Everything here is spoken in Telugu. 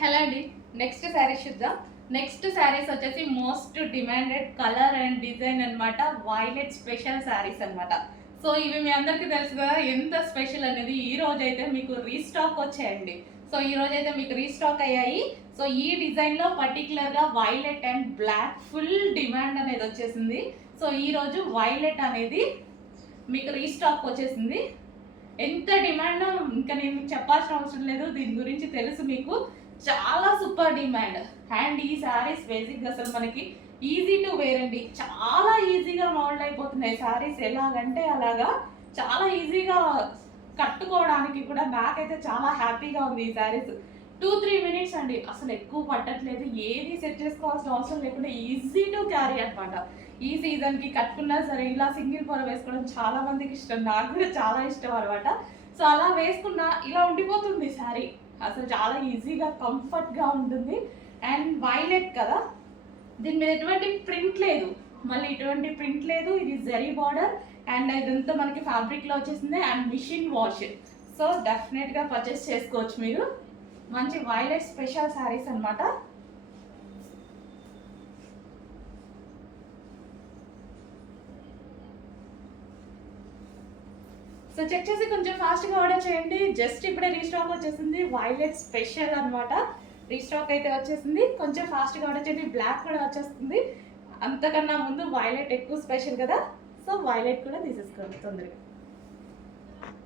హలో అండి. నెక్స్ట్ శారీస్ చూద్దాం. నెక్స్ట్ శారీస్ వచ్చేసి most demanded colour and design అనమాట. వైలెట్ స్పెషల్ శారీస్ అనమాట. సో ఇవి మీ అందరికీ తెలుసు కదా ఎంత స్పెషల్ అనేది. ఈ రోజు అయితే మీకు రీస్టాక్ వచ్చాయండి. సో ఈ రోజు అయితే మీకు రీస్టాక్ అయ్యాయి. సో ఈ డిజైన్ లో పర్టికులర్ గా violet and black full demand అనేది వచ్చేసింది. సో ఈ రోజు వైలెట్ అనేది మీకు రీస్టాక్ వచ్చేసింది. ఎంత డిమాండ్ ఇంకా నేను చెప్పాల్సిన అవసరం లేదు. దీని గురించి తెలుసు మీకు. చాలా సూపర్ డిమాండ్. అండ్ ఈ శారీస్ బేసిక్గా అసలు మనకి ఈజీ టు వేర్ అండి. చాలా ఈజీగా మౌల్డ్ అయిపోతున్నాయి శారీస్. ఎలాగంటే అలాగా చాలా ఈజీగా కట్టుకోవడానికి కూడా నాకైతే చాలా హ్యాపీగా ఉంది ఈ శారీస్. 2-3 మినిట్స్ అండి, అసలు ఎక్కువ పట్టట్లేదు. ఏది సెట్ చేసుకోవాల్సిన అవసరం లేకుండా ఈజీ టు క్యారీ అనమాట. ఈ సీజన్కి కట్టుకున్నా సరే ఇలా సింగిల్ పొర వేసుకోవడం చాలా మందికి ఇష్టం. నాకు కూడా చాలా ఇష్టం అనమాట. సో అలా వేసుకున్నా ఇలా ఉండిపోతుంది శారీ. అసలు చాలా ఈజీగా కంఫర్ట్గా ఉంటుంది. అండ్ వైలెట్ కదా, దీని మీద ఎటువంటి ప్రింట్ లేదు, మళ్ళీ ఇటువంటి ప్రింట్ లేదు. ఇది జరీ బార్డర్ అండ్ ఇదంతా మనకి ఫ్యాబ్రిక్లో వచ్చేసింది అండ్ మిషన్ వాష్. సో డెఫినెట్గా పర్చేస్ చేసుకోవచ్చు మీరు. మంచి వైలెట్ స్పెషల్ శారీస్ అనమాట. సో చెక్ చేసి కొంచెం ఫాస్ట్గా ఆర్డర్ చేయండి. జస్ట్ ఇప్పుడే రీస్టాక్ వచ్చేసింది. వైలెట్ స్పెషల్ అనమాట. రీస్టాక్ అయితే వచ్చేసింది. కొంచెం ఫాస్ట్గా ఆర్డర్ చేయండి. బ్లాక్ కూడా వచ్చేస్తుంది. అంతకన్నా ముందు వైలెట్ ఎక్కువ స్పెషల్ కదా. సో వైలెట్ కూడా తీసేసుకోండి తొందరగా.